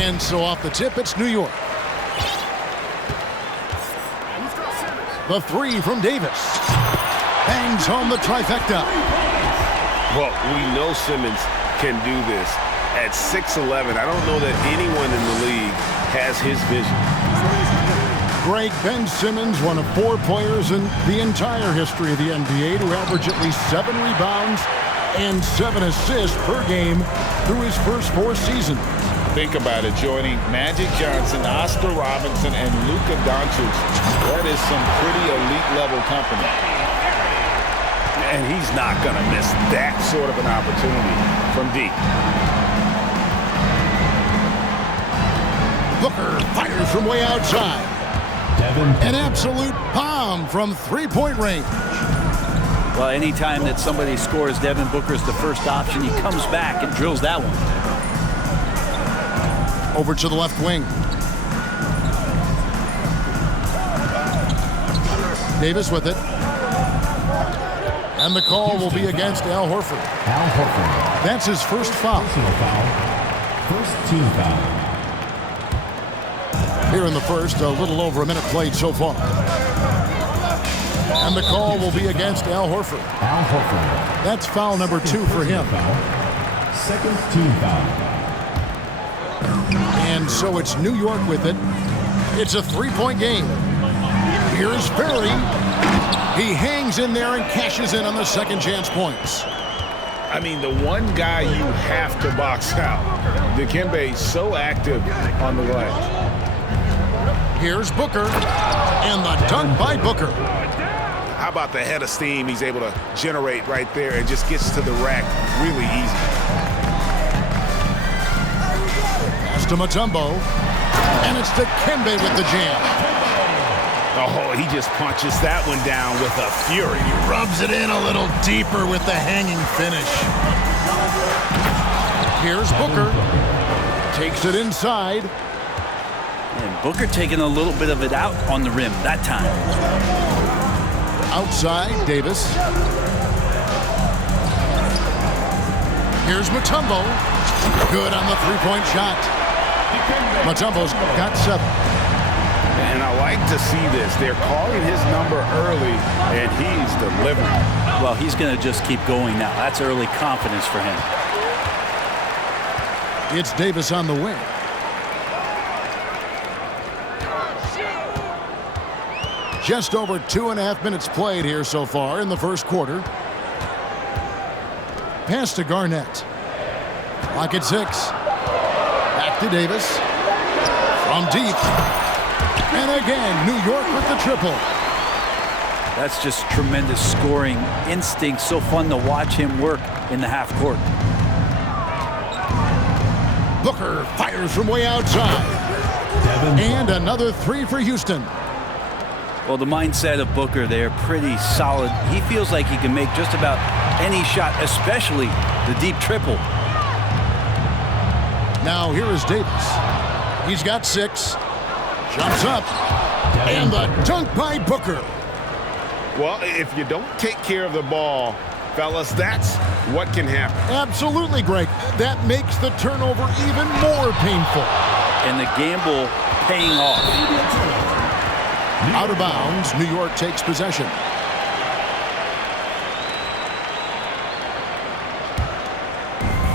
And so off the tip, it's New York. The three from Davis. Bangs home the trifecta. Well, we know Simmons can do this. At 6'11", I don't know that anyone in the league has his vision. Greg, Ben Simmons, one of 4 players in the entire history of the NBA to average at least 7 rebounds and 7 assists per game through his first 4 seasons. Think about it, joining Magic Johnson, Oscar Robinson, and Luka Doncic. That is some pretty elite-level company. And he's not going to miss that sort of an opportunity from deep. Booker fires from way outside. An absolute bomb from three-point range. Well, anytime that somebody scores, Devin Booker's the first option. He comes back and drills that one. Over to the left wing. Davis with it. And the call will be against Al Horford. Al Horford. That's his first foul. Personal foul. First team foul. Here in the first, a little over a minute played so far. And the call will be against Al Horford. Al Horford. That's foul number 2 for him. Foul. Second team foul. And so it's New York with it. It's a 3-point game. Here's Ferry. He hangs in there and cashes in on the second chance points. I mean, the one guy you have to box out. Dikembe is so active on the glass. Here's Booker, and the dunk by Booker. How about the head of steam he's able to generate right there and just gets to the rack really easy. Pass to Mutombo, and it's Dikembe with the jam. Oh, he just punches that one down with a fury. He rubs it in a little deeper with the hanging finish. Here's Booker. Takes it inside. And Booker taking a little bit of it out on the rim that time. Outside, Davis. Here's Mutombo. Good on the three-point shot. Mutombo's got 7. And I like to see this. They're calling his number early, and he's delivering. Well, he's going to just keep going now. That's early confidence for him. It's Davis on the wing. Just over 2.5 minutes played here so far in the first quarter. Pass to Garnett. Clock at 6. Back to Davis. From deep. And again, New York with the triple. That's just tremendous scoring instinct. So fun to watch him work in the half court. Booker fires from way outside. And another 3 for Houston. Well, the mindset of Booker there, pretty solid. He feels like he can make just about any shot, especially the deep triple. Now here is Davis. He's got 6. Jumps up. And the dunk by Booker. Well, if you don't take care of the ball, fellas, that's what can happen. Absolutely, Greg. That makes the turnover even more painful. And the gamble paying off. Out of bounds, New York takes possession.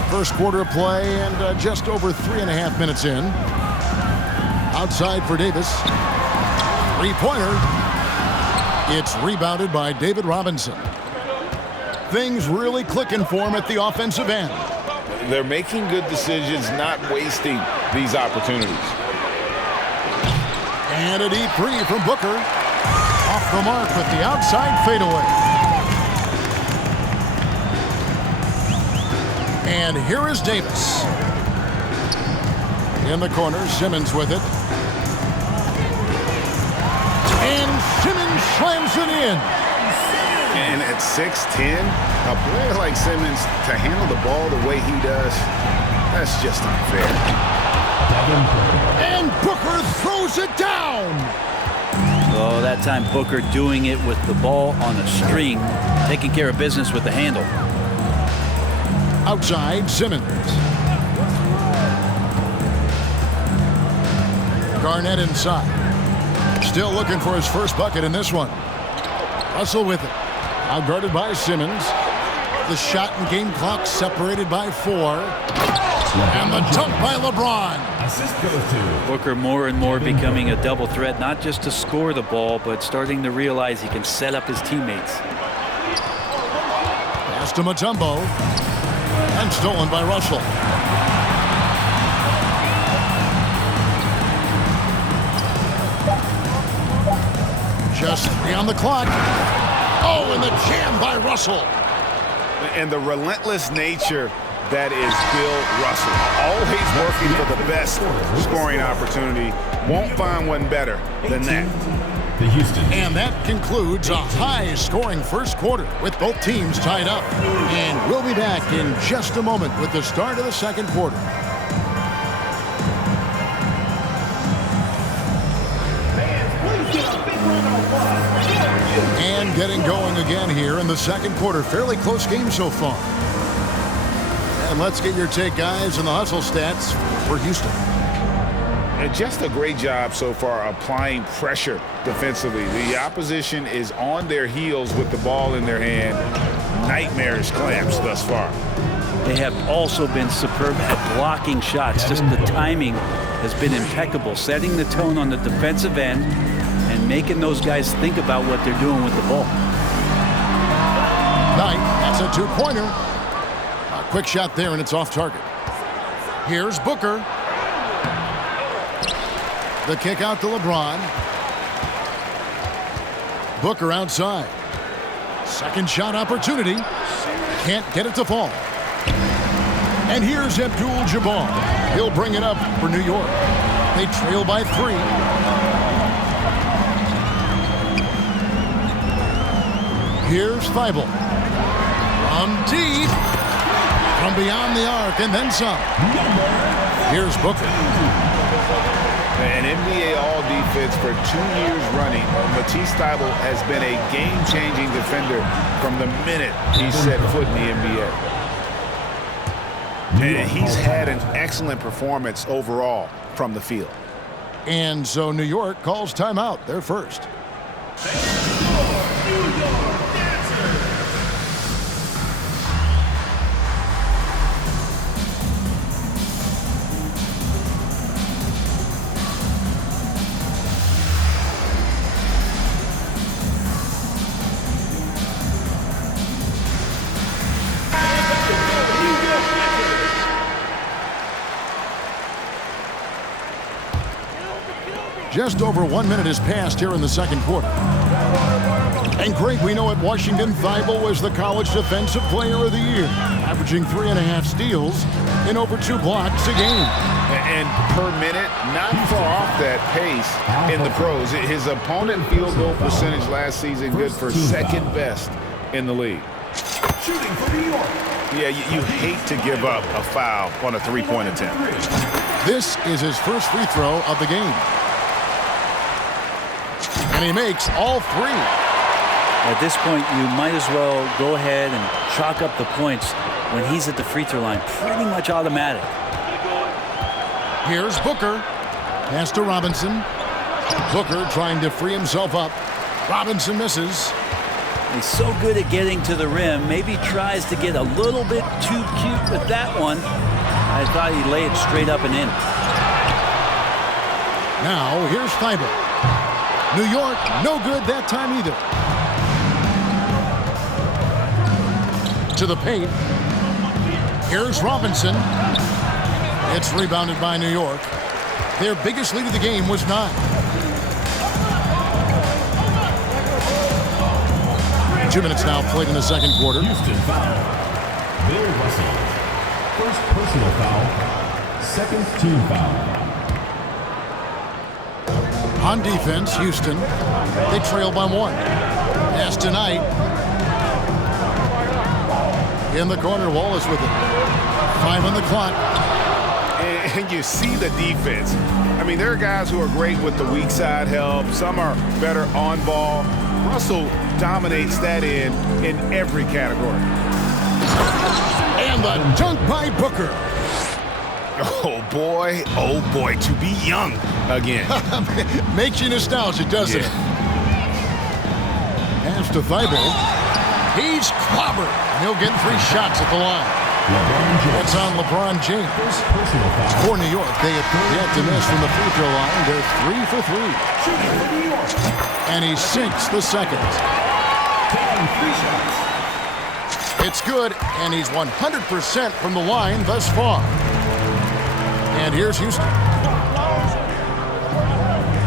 First quarter of play and just over 3.5 minutes in. Outside for Davis. Three-pointer. It's rebounded by David Robinson. Things really clicking for him at the offensive end. They're making good decisions, not wasting these opportunities. And a deep 3 from Booker. Off the mark with the outside fadeaway. And here is Davis. In the corner, Simmons with it. And Simmons slams it in. And at 6'10", a player like Simmons, to handle the ball the way he does, that's just unfair. And Booker throws it down. Oh, that time Booker doing it with the ball on a string, taking care of business with the handle. Outside, Simmons. Garnett inside. Still looking for his first bucket in this one. Russell with it. Now guarded by Simmons. The shot and game clock separated by 4. And the dunk by LeBron. Assist goes to Booker more and more becoming a double threat, not just to score the ball, but starting to realize he can set up his teammates. Pass to Mutombo. And stolen by Russell. Just 3 on the clock. Oh, and the jam by Russell. And the relentless nature that is Bill Russell. Always working for the best scoring opportunity. Won't find one better than that. the Houston. And that concludes a high-scoring first quarter with both teams tied up. And we'll be back in just a moment with the start of the second quarter. And getting going again here in the second quarter. Fairly close game so far. And let's get your take, guys, on the hustle stats for Houston. And just a great job so far applying pressure defensively. The opposition is on their heels with the ball in their hand. Nightmarish clamps thus far. They have also been superb at blocking shots. Just the timing has been impeccable, setting the tone on the defensive end and making those guys think about what they're doing with the ball. Knight, that's a two-pointer. A quick shot there, and it's off target. Here's Booker. The kick out to LeBron. Booker outside. Second shot opportunity. Can't get it to fall. And here's Abdul-Jabbar. He'll bring it up for New York. They trail by 3. Here's Thibault. From deep. From beyond the arc and then some. Here's Booker. An NBA All-Defense for 2 years running. Matisse Thybulle has been a game-changing defender from the minute he set foot in the NBA. And he's had an excellent performance overall from the field. And so New York calls timeout. They're first. Just over 1 minute has passed here in the second quarter. And Greg, we know at Washington, Thibault was the College Defensive Player of the Year, averaging 3.5 steals and over 2 blocks a game. And per minute, not far off that pace in the pros. His opponent field goal percentage last season good for second best in the league. Shooting for New York. Yeah, you hate to give up a foul on a three-point attempt. This is his first free throw of the game. And he makes all 3. At this point, you might as well go ahead and chalk up the points when he's at the free throw line. Pretty much automatic. Here's Booker. Pass to Robinson. Booker trying to free himself up. Robinson misses. He's so good at getting to the rim. Maybe tries to get a little bit too cute with that one. I thought he'd lay it straight up and in. Now, here's Thibault. New York, no good that time either. To the paint. Here's Robinson. It's rebounded by New York. Their biggest lead of the game was 9. 2 minutes now played in the second quarter. Houston foul. Bill Russell. First personal foul. Second team foul. On defense, Houston, they trail by 1. As tonight, in the corner, Wallace with it. 5 on the clock. And you see the defense. I mean, there are guys who are great with the weak side help. Some are better on ball. Russell dominates that end in every category. And the dunk by Booker. Oh boy, to be young again. Makes you nostalgic, doesn't it? Pass to Thibault. He's clobbered. He'll get 3 shots at the line. That's on LeBron James. For New York, they have yet to miss from the free throw line. They're 3 for 3. And he sinks the second. It's good, and he's 100% from the line thus far. And here's Houston.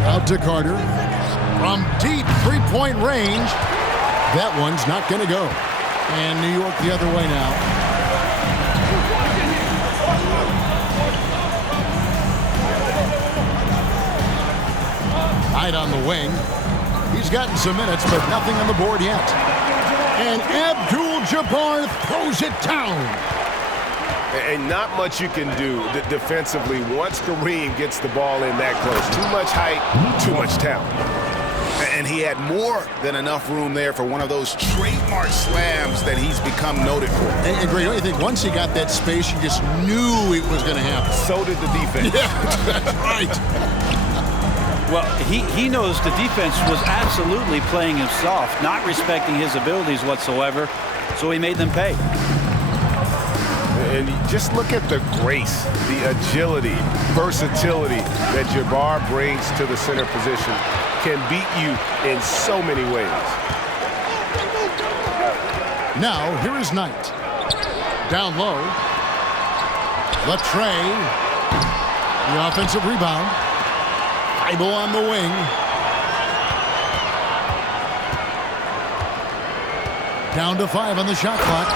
Out to Carter. From deep three-point range. That one's not going to go. And New York the other way now. Knight on the wing. He's gotten some minutes, but nothing on the board yet. And Abdul-Jabbar throws it down. And not much you can do defensively once Kareem gets the ball in that close. Too much height, too much talent. And he had more than enough room there for one of those trademark slams that he's become noted for. And Greg, don't you think once he got that space, you just knew it was going to happen? So did the defense. Yeah, that's right. Well, he knows the defense was absolutely playing him soft, not respecting his abilities whatsoever, so he made them pay. And just look at the grace, the agility, versatility that Jabbar brings to the center position. Can beat you in so many ways. Now, here is Knight. Down low. Latrey. The offensive rebound. Thibault on the wing. Down to 5 on the shot clock.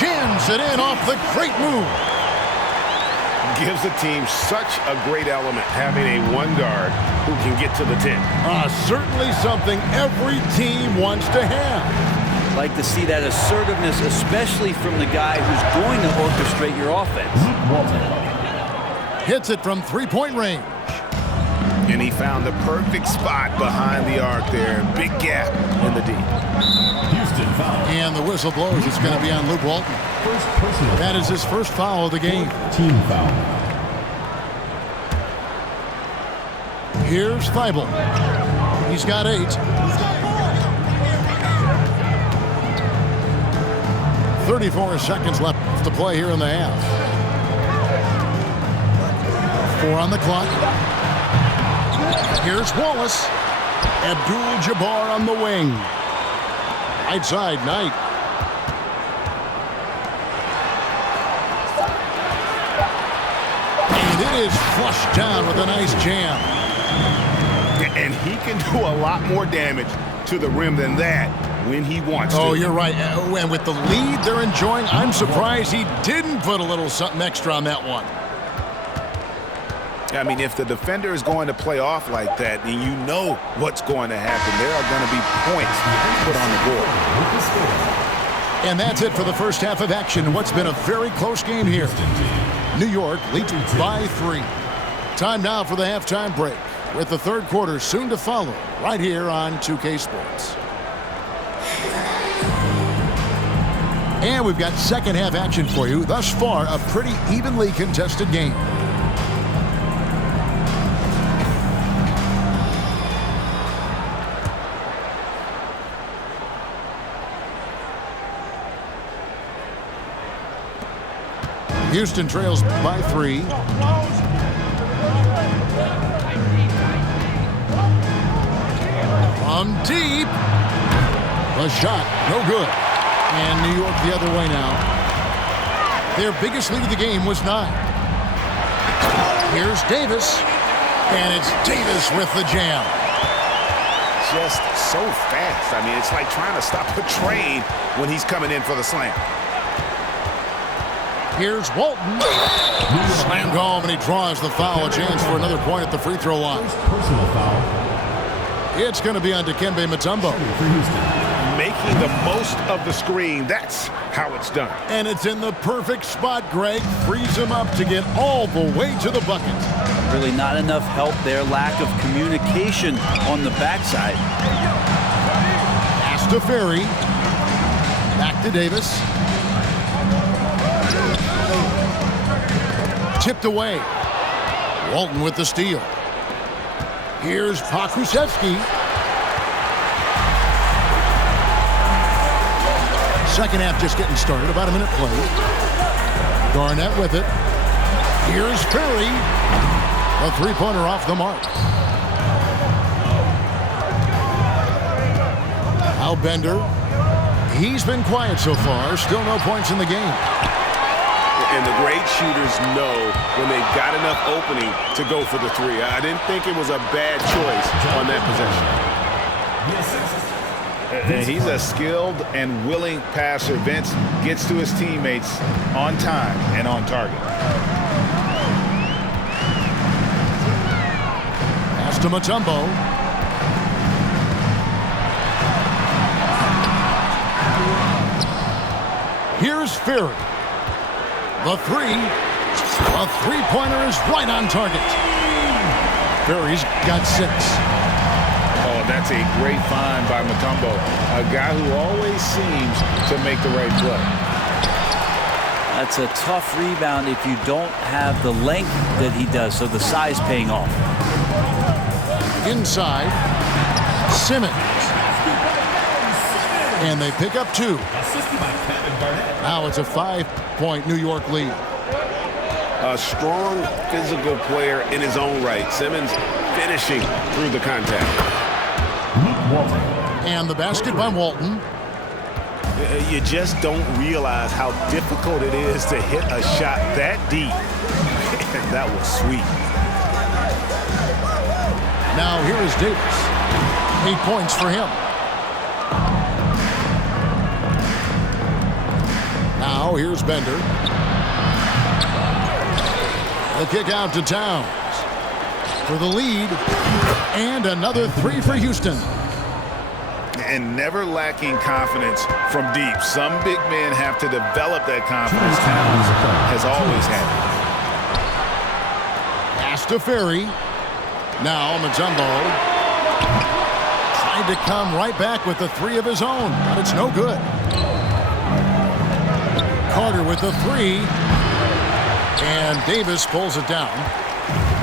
Jams it in off the great move. Gives the team such a great element, having a one guard who can get to the 10. Certainly something every team wants to have. Like to see that assertiveness, especially from the guy who's going to orchestrate your offense. Hits it from three-point range. And he found the perfect spot behind the arc there. Big gap in the deep. Houston foul. And the whistle blows. It's going to be on Luke Walton. First personal. That is his first foul of the game. Team foul. Here's Thibault. He's got 8. 34 seconds left to play here in the half. 4 on the clock. Here's Wallace. Abdul-Jabbar on the wing. Right side, Knight. And it is flushed down with a nice jam. And he can do a lot more damage to the rim than that when he wants to. Oh, you're right. And with the lead they're enjoying, I'm surprised he didn't put a little something extra on that one. I mean, if the defender is going to play off like that, then you know what's going to happen. There are going to be points put on the board. And that's it for the first half of action. What's been a very close game here. New York leads by 3. Time now for the halftime break, with the third quarter soon to follow right here on 2K Sports. And we've got second half action for you. Thus far, a pretty evenly contested game. Houston trails by 3. From deep. The shot, no good. And New York the other way now. Their biggest lead of the game was 9. Here's Davis. And it's Davis with the jam. Just so fast. I mean, it's like trying to stop a train when he's coming in for the slam. Here's Walton. Slammed home, and he draws the foul. A chance for another point at the free throw line. First personal foul. It's going to be on Dikembe Mutombo. For Houston. Making the most of the screen. That's how it's done. And it's in the perfect spot, Greg. Frees him up to get all the way to the bucket. Really not enough help there. Lack of communication on the backside. Pass to Ferry. Back to Davis. Tipped away. Walton with the steal. Here's Pokusevski. Second half just getting started. About a minute played. Garnett with it. Here's Ferry. A three-pointer off the mark. Al Bender. He's been quiet so far. Still no points in the game. And the great shooters know when they've got enough opening to go for the three. I didn't think it was a bad choice on that possession. And he's a skilled and willing passer. Vince gets to his teammates on time and on target. Pass to Mutombo. Here's Ferry. The three. A three-pointer is right on target. Ferry's got 6. Oh, that's a great find by Mutombo. A guy who always seems to make the right play. That's a tough rebound if you don't have the length that he does, so the size paying off. Inside. Simmons. And they pick up 2. Now it's a 5-point New York lead. A strong physical player in his own right. Simmons finishing through the contact. And the basket by Walton. You just don't realize how difficult it is to hit a shot that deep. And that was sweet. Now here is Davis. 8 points for him. Now here's Bender. The kick out to Towns for the lead, and another 3 for Houston. And never lacking confidence from deep. Some big men have to develop that confidence. Towns has always had it. Pass to Ferry. Now Mutombo tried to come right back with the 3 of his own, but it's no good. Carter with the 3. And Davis pulls it down.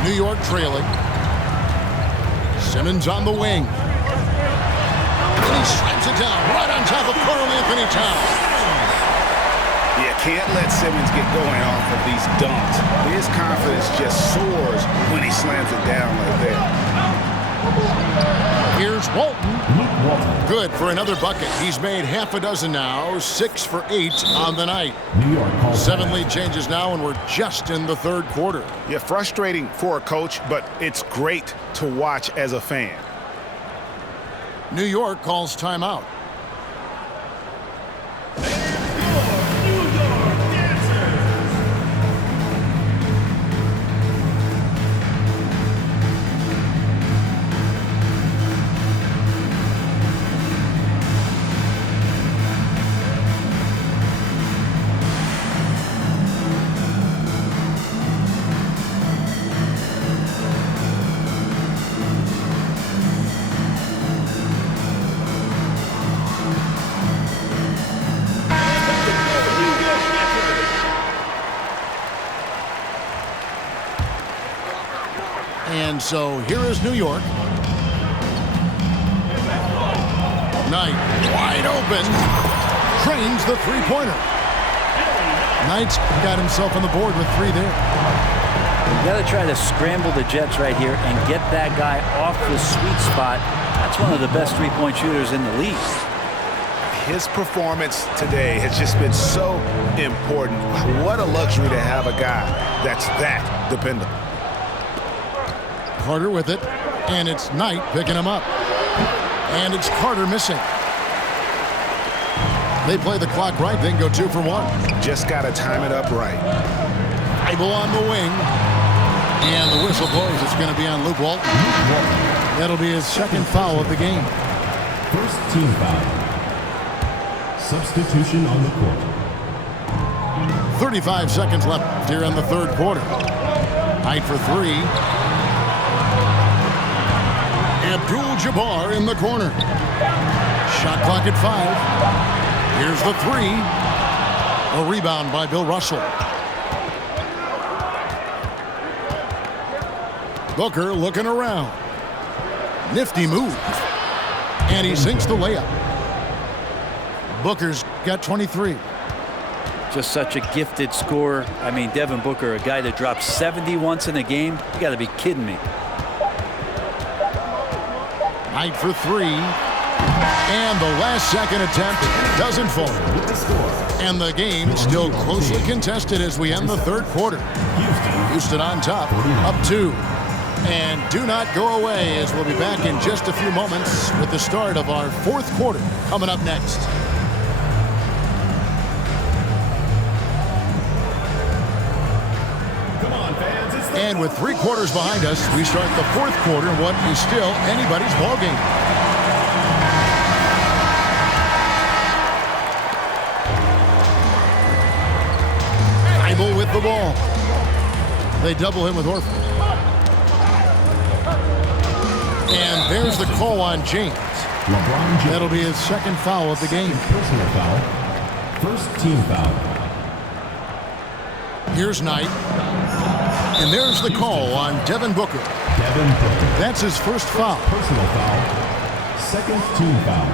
New York trailing. Simmons on the wing. And he strikes it down right on top of Karl-Anthony Towns. You can't let Simmons get going off of these dunks. His confidence just soars when he slams it down like that. Here's Walton. Good for another bucket. He's made half a dozen now. 6 for 8 on the night. 7 lead changes now, and we're just in the third quarter. Yeah, frustrating for a coach, but it's great to watch as a fan. New York calls timeout. And so here is New York. Knight wide open. Trains the three-pointer. Knight's got himself on the board with 3 there. You got to try to scramble the Jets right here and get that guy off the sweet spot. That's one of the best three-point shooters in the league. His performance today has just been so important. What a luxury to have a guy that's that dependable. Carter with it, and it's Knight picking him up. And it's Carter missing. They play the clock right, then go 2 for 1. Just got to time it up right. Bible on the wing. And the whistle blows. It's going to be on Luke Walton. That'll be his second foul of the game. First team foul. Substitution on the court. 35 seconds left here in the third quarter. Knight for 3. Abdul-Jabbar in the corner. Shot clock at 5. Here's the 3. A rebound by Bill Russell. Booker looking around. Nifty move. And he sinks the layup. Booker's got 23. Just such a gifted scorer. I mean, Devin Booker, a guy that drops 70 once in a game. You got to be kidding me. Knight for three. And the last second attempt doesn't fall. And the game still closely contested as we end the third quarter. Houston on top, up 2. And do not go away, as we'll be back in just a few moments with the start of our fourth quarter coming up next. And with 3 quarters behind us, we start the fourth quarter in what is still anybody's ballgame. Thibault with the ball. They double him with Horford. And there's the call on James. LeBron James. That'll be his second foul of the game. Personal foul. First team foul. Here's Knight. And there's the call on Devin Booker. Devin Booker. That's his first foul. Personal foul. Second team foul.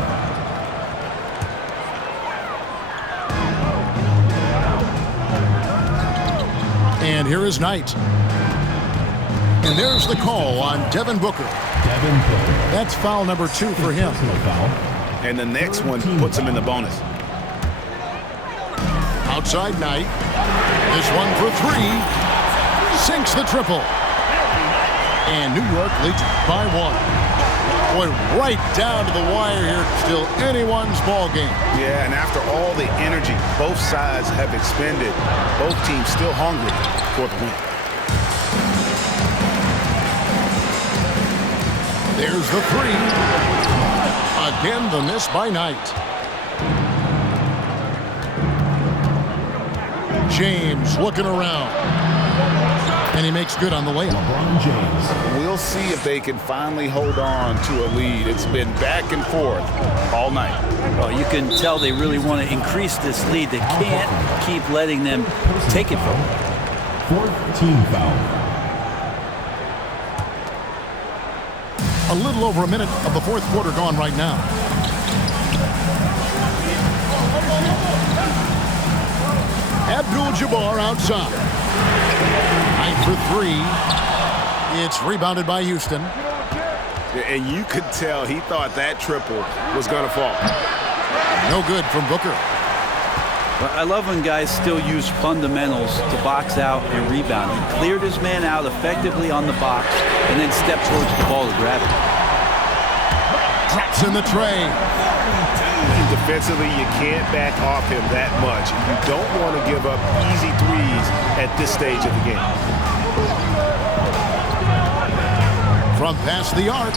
And here is Knight. And there's the call on Devin Booker. Devin Booker. That's foul number 2 for him. Personal foul. And the next one puts him in the bonus. Outside Knight. This one for 3. Sinks the triple. And New York leads by 1. Boy, right down to the wire here. Still anyone's ball game. Yeah, and after all the energy both sides have expended, both teams still hungry for the win. There's the 3. Again, the miss by Knight. James looking around. And he makes good on the layup. LeBron James. We'll see if they can finally hold on to a lead. It's been back and forth all night. Well, you can tell they really want to increase this lead. They can't keep letting them take it from them. Fourth team foul. A little over a minute of the fourth quarter gone right now. Abdul-Jabbar outside. Knight for 3. It's rebounded by Houston. And you could tell he thought that triple was going to fall. No good from Booker. But I love when guys still use fundamentals to box out and rebound. He cleared his man out effectively on the box and then stepped towards the ball to grab it. Drops in the tray. Defensively, you can't back off him that much. You don't want to give up easy threes at this stage of the game. From past the arc.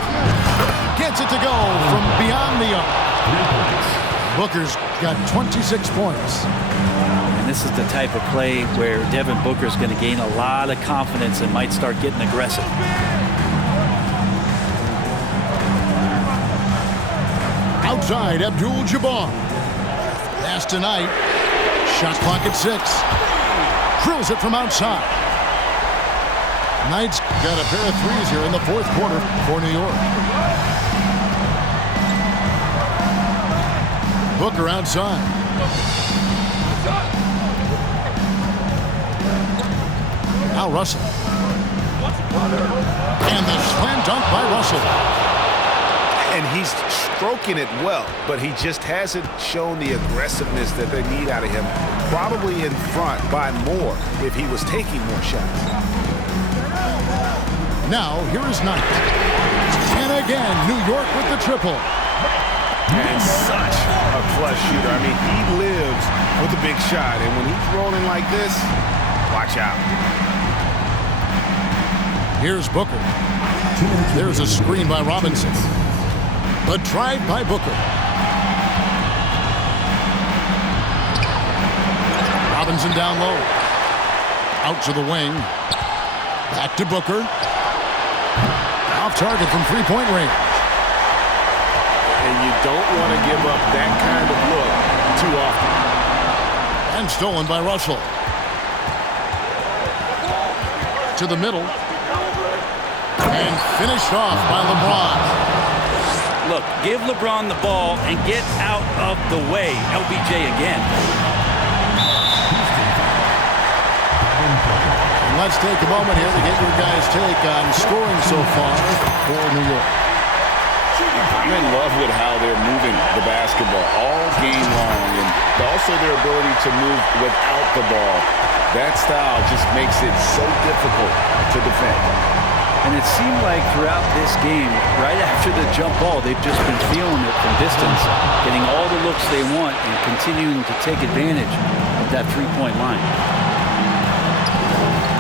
Gets it to go from beyond the arc. Booker's got 26 points. And this is the type of play where Devin Booker's going to gain a lot of confidence and might start getting aggressive. Outside, Abdul-Jabbar. Pass to Knight. Shot clock at 6. Drills it from outside. Knight's got a pair of threes here in the fourth quarter for New York. Booker outside. Now Russell. And the slam dunk by Russell. And he's stroking it well, but he just hasn't shown the aggressiveness that they need out of him. Probably in front by more if he was taking more shots. Now, here is Knight. And again, New York with the triple. And such a clutch shooter. I mean, he lives with a big shot. And when he's rolling like this, watch out. Here's Booker. There's a screen by Robinson. A drive by Booker. Robinson down low. Out to the wing. Back to Booker. Off target from three-point range. And you don't want to give up that kind of look too often. And stolen by Russell. To the middle. And finished off by LeBron. Look, give LeBron the ball and get out of the way. LBJ again. And let's take a moment here to get your guys' take on scoring so far for New York. I'm in love with how they're moving the basketball all game long, and also their ability to move without the ball. That style just makes it so difficult to defend. And it seemed like throughout this game, right after the jump ball, they've just been feeling it from distance, getting all the looks they want and continuing to take advantage of that three-point line.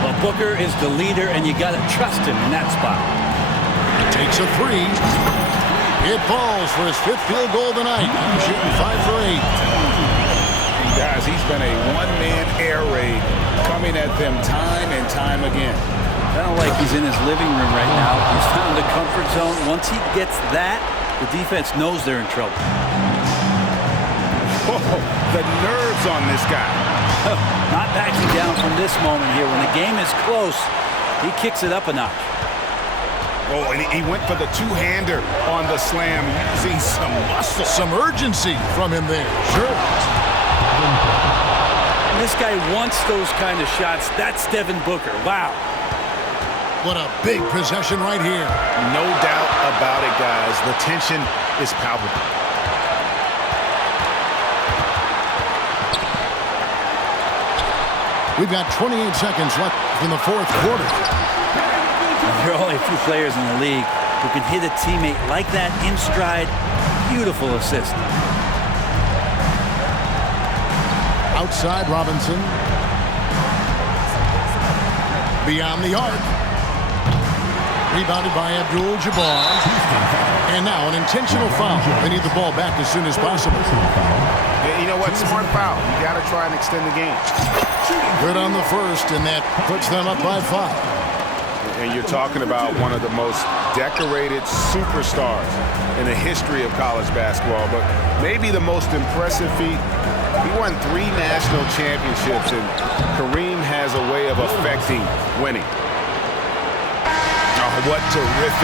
Well, Booker is the leader, and you got to trust him in that spot. Takes a three. It falls for his 5th field goal tonight. He's shooting 5 for 8. Guys, he's been a one-man air raid coming at them time and time again. Kind of like he's in his living room right now. He's found the comfort zone. Once he gets that, the defense knows they're in trouble. Oh, the nerves on this guy. Not backing down from this moment here. When the game is close, he kicks it up a notch. Oh, and he went for the two-hander on the slam, using some muscle. Some urgency from him there. Sure. This guy wants those kind of shots. That's Devin Booker. Wow. What a big possession right here. No doubt about it, guys. The tension is palpable. We've got 28 seconds left in the 4th quarter. There are only a few players in the league who can hit a teammate like that in stride. Beautiful assist. Outside Robinson. Beyond the arc. Rebounded by Abdul-Jabbar. And now an intentional foul. They need the ball back as soon as possible. Yeah, you know what? Smart foul. You got to try and extend the game. Good on the first, and that puts them up by 5. And you're talking about one of the most decorated superstars in the history of college basketball, but maybe the most impressive feat. He won 3 national championships, and Kareem has a way of affecting winning. Oh, what terrific